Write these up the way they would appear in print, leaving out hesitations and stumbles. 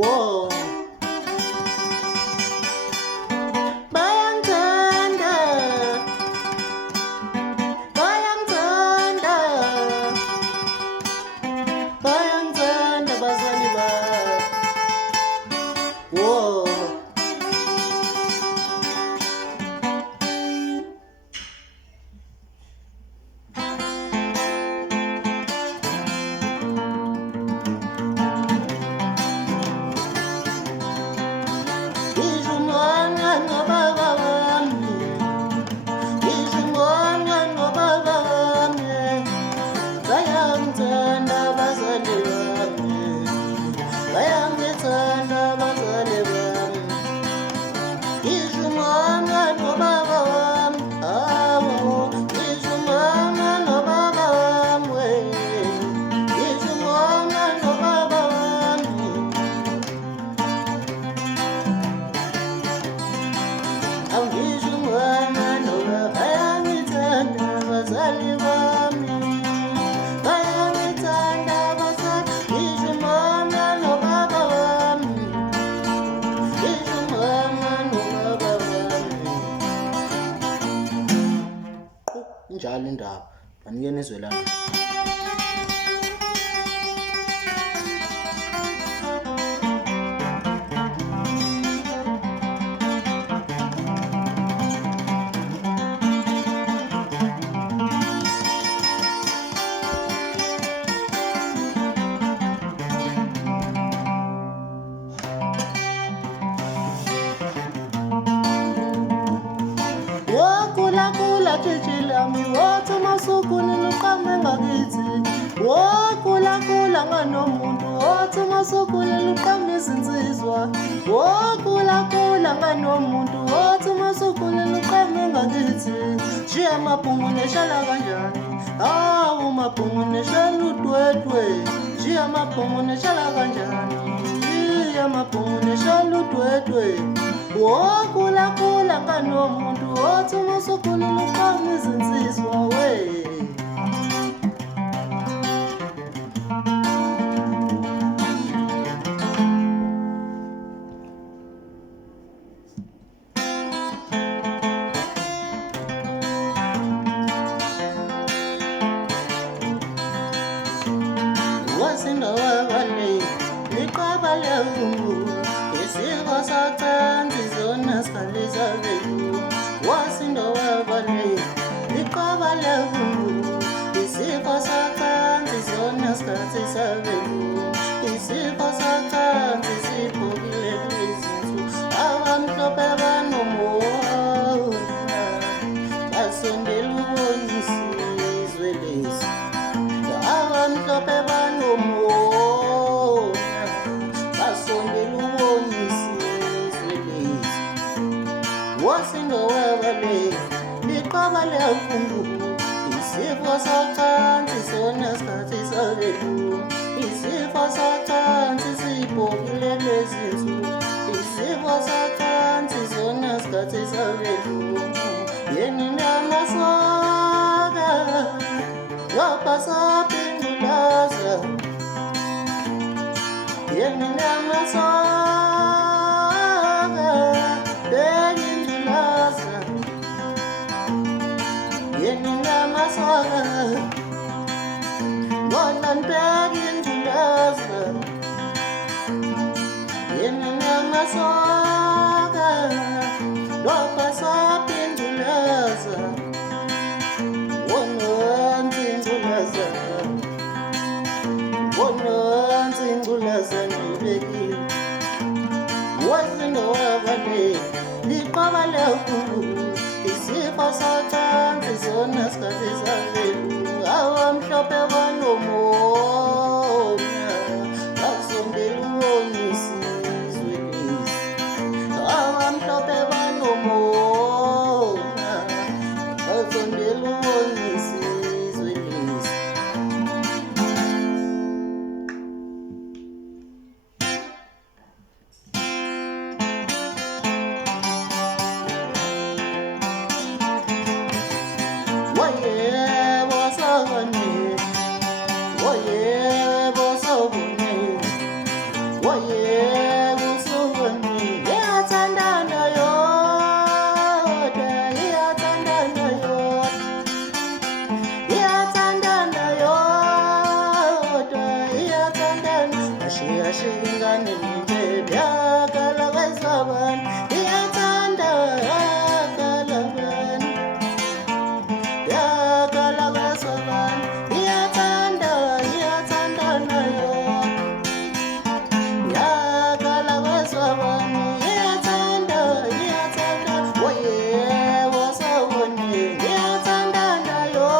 Whoa. Bayangithanda, bayangithanda, bayangithanda abazali bami. Whoa. Injalo indaba banikeni izwelana. Kula tshitshilami wothi masukuni luqame ngakithi. Kula nganomuntu wothi masukuni luqame izinsizwa. Kula nganomuntu wothi masukuni luqame ngakithi. Shiya amabhungu neshala kanjani, hawu mabhungu neshala udwedwe. Shiya amabhungu neshala kanjani, shiya amabhungu neshala udwedwe. Kula nganomuntu wothi masukuni luqame izinsizwa we. Wasindawabale liqabale isiko sathanzi zona sikhalisa bethu. Wasindawabale liqabale isiko sathanzi zona sikhalisa bethu. Isiko sathanzi siphukile izinto abamhlophe banomona basondela ubonisa izwe lesi. Abamhlophe banomona basondela ubonisa izwe lesi. Wasindawabale liqabale isifo sathanzi sona sikhathisa bethu. Isifo sathanzi siphukile lezinto. Isifo sathanzi sona sikhathisa bethu. Yeni namasoka lopasa pingulaza. Yeni namasoka pingulaza. Yeni namasoka Golan pingulaza. Yeni namasoka lopasa pingulaza. Ngulaza nibekile. Wasindawabale liqabale isifo sathanzi sona sikhathisa bethu. Abamhlophe banomona basondela ubonisa izwe lesi. Abamhlophe banomona basondela ubonisa izwe lesi. Yebo sabone, yebo sabone, yebo ingane nje byakala kwesabani iyathanda yakala bani yakala kwesabani iyathanda nayo yakala kwesabani iyathanda woye wasawoni iyathanda nayo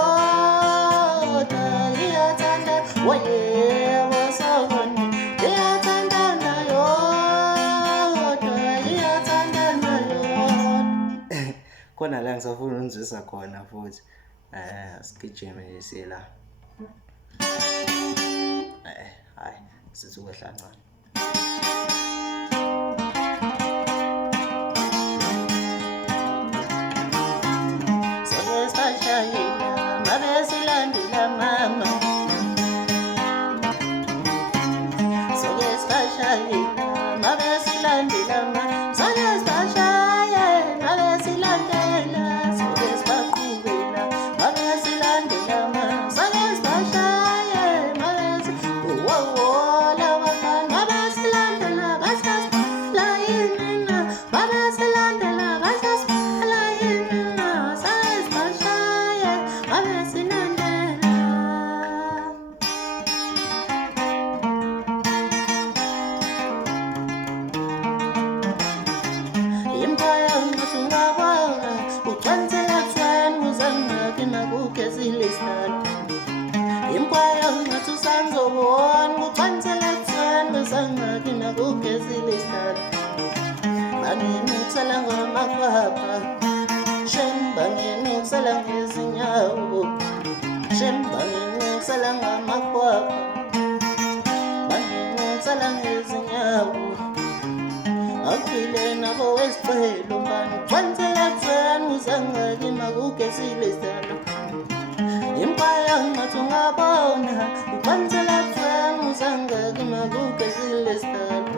iyathanda woye wasawoni iyathanda nayo khona la ngisafuna unizwisa khona futhi sigijime siye la hayi sithi ukwehla kancane sashayela ngabe silandela mama soke sashayela ngabe silandela mama soke sashayela ngabe silandela soke sibaqhubela ngabe silandela mama soke sashayela ngabe la bafana ngabe silandela basasala yina ngabe silandela basasala yina soke sashayela ngabe silandela impaya ngasungabanga ucansela tswana uzangakina kukezilisana impaya ngasusanzobona ucansela tswana uzangakina kukezilisana banginuksela ngamakhwapha banginuksela ngezinyawo banginuksela ngamakhwapha banginuksela ngezinyawo akhile nabo wesicelo mbani ucansela tswana uzangakina kukezilisana impaya ngathi ungabona ucansela tswana uzangakina kukezilisana